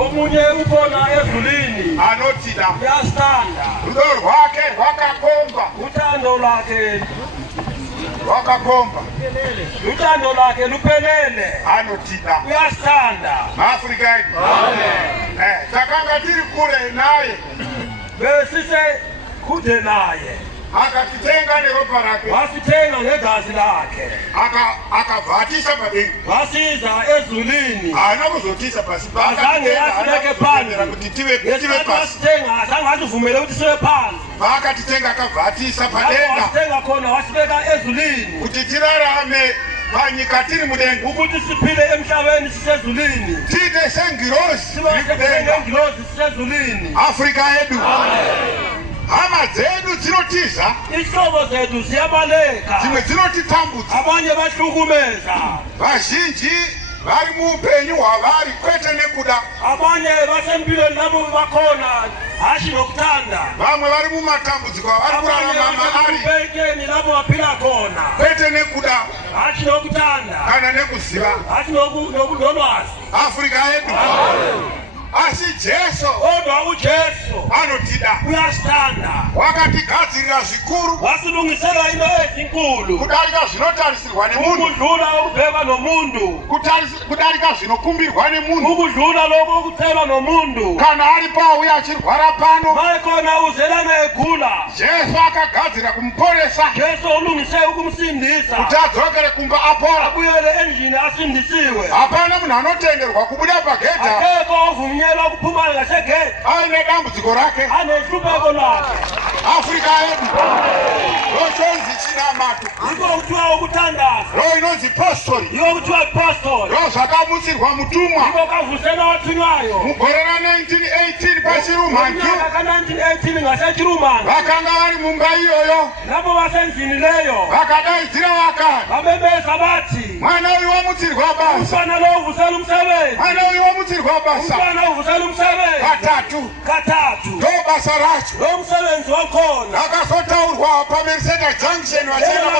omunye ukona ezulwini anotida uyastanda rudo rwake rwakakomba uthando lwakhe rwakakomba uthando lwakhe luphelele anotida uyastanda maAfrika edu takanga tiri kure naye besise kude naye akatitenga neropa rake wasithenga ngegazi lakhe akavhatisha padenga wasiza ezulwini haana kuzotisa pasi azange asibeke phansi kuti tive pasi wasithenga azange asivumele ukuthi sibe phansi paakatitenga akavhatisa padenga wasithenga khona wasibeka ezulwini kuti tirarame panyika tiri mudenga ukuthi siphile emhlabeni sisezulwini tiite sengirozi sibengengilozi sisezulwini Afrika edu hama dzedu dzinotiza ihlobo zethu ziyabaleka dzimwe dzinotitambudza abanye bahlukumeza vazhinji vari muupenyu hwavari kwete nekuda abanye basempilweni nabo bakhona hashi nokuthanda vamwe vari mumatambudziko avari kurarama maari bekeni nabo baphila khona kwete nekuda hashi nokuthanda kana nekuziva hashi nolwazi Afrika edu asi Jesu kodwa uJesu anotida uyasithanda wakatigadzirira zvikuru wasilungisela into ezinkulu kudarika zvinotarisirwa nemunhu ukudlula ukubhekwa nomuntu kudarika zvinokumbirwa nemunhu ukudlula lokho okucelwa nomuntu kana ari pauya achirwara pano mayekhona uzelana egula Jesu akagadzira kumuporesa Jesu ulungise ukumsindisa kuti adzokere kumba apora abuyele endlini asindisiwe hapana munhu anotenderwa kubuda pagedha akekho ovunyelwa ukuphuma ngasegedha aine dambudziko rake anehlupheko lakhe Afrika edu rochonzi chinamato iko kuthiwa ukuthandaza ro inonzi postori iko kuthiwa ipostoli ro zvakamutsirwa mutumwa iko kavusela wathunywayo mugore ra1918 pachirumanju ka1918 ngasechirumanju vakanga vari mumba iyoyo nabo basendlini leyo vakadaidzira vakati babebeza bathi mwana uyu wamutsirwa basa umfana lo uvusela umsebenzi mwana uyu wamutsirwa basa umfana uvusela umsebenzi katatu ndo basa racho lo msebenzi wakhona akazotaurwa pameriseta junction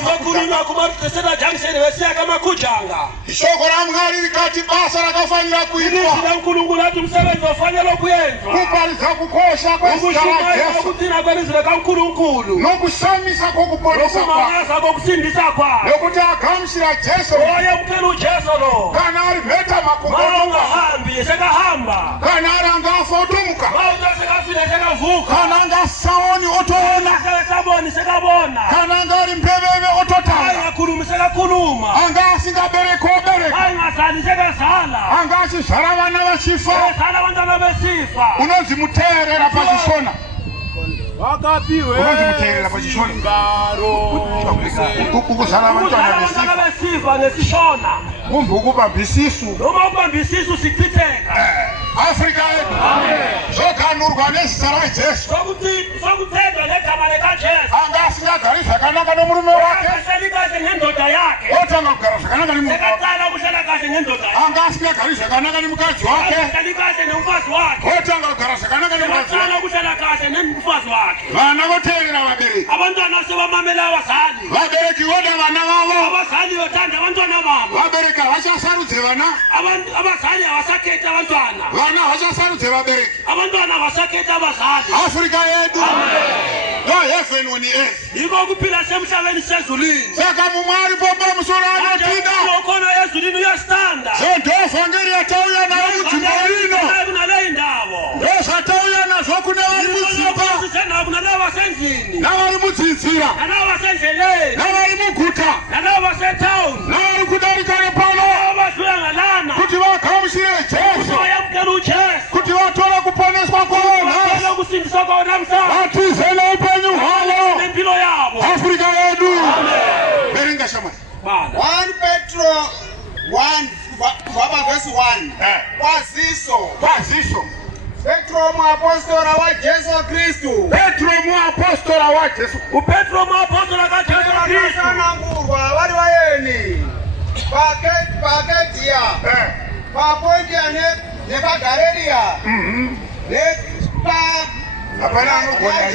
vakhulunywa kumariseta junction vesiya kamakhujanga ishoko ramwari rikati basa rakafanira kuitwa ilizwi lankulunkulu athi umsebenzi wafanele kuyenzwa kuparidza kukosha kwezita rajesu ukuthina kwelizwi likankulunkulu nokushamisa kokuponesa kwake nokumangaza kokusindisa kwakhe nokuti agamuchira Jesu oyamukela ujesu lo kana ari mheta makumbo maungahambi sekahamba kana ari angafa otomuka mauta sekafile sekavuka kana angasaoni otoona sekaboni sekabona kana angari mbeveve ototanga angakhulumi sekakhuluma anga asingabereki obereka angazali sekazala anga achizvara vana vachifa ezala abantwana besifa unonzi muteerera pachishona wakapiwe unonzi muteerera pachishona ukuzala abantwana besifa ngesishona kumbe ukubamba isisu noma ukubamba isisu sichitheka Afrika edu zvoganhurwa nezita raJesu sokuthethwa negama likajesu anga asingagari zvakanaka nomurume wake akahleli kahle ngendoda yakhe otanga kugara zvakanaka nemunhu wake sekaqala ukuhlala kahle ngendoda yakhe anga asingagari zvakanaka nemukadzi wake akahleli kahle nomfazi wakhe otanga kugara zvakanaka nemukadzi sekaqala wake ukuhlala kahle nomfazi wakhe vana voteerera vabereki abantwana sebamamela abazali vabereki voda vana vavo abazali yothanda abantwana babo vabereki havachasarudze vana abazali abasakhetha abantwana vana havachasarudze vabereki abantwana abasakhetha abazali Afrika yedu no heaven on earth yiko ukuphila semhlabeni sezulwini saka mumwari pomba musoro anotida khona ezulwini uyasithanda zondovhangeri yatauya nayo mudzimba ino kunaleyi ndawo ndozvatauya nazvo kune vari mudzimba kunaleyo vasendlini navari mudzinzira naleyo vasendleleni navari muguta naleyo vasetauni navari kudarika nepano vadlula ngalana kuti vagamuchire Jesu vayamukela ujesu kuti vatore kuponeswa kwavo nhasi ukusindiswa kwavo namhlanje vatize neupenyu hwavo nempilo yavo Afrika yedu verenga shamwari 1 Petro 1 verse 1 kwaziso Petro muapostora waJesu Kristu Petro muapostora waJesu upetro muapostora kajesu kristu vakanangurwa vari vayeni pakedia papontia nepaGarirea hapana anogona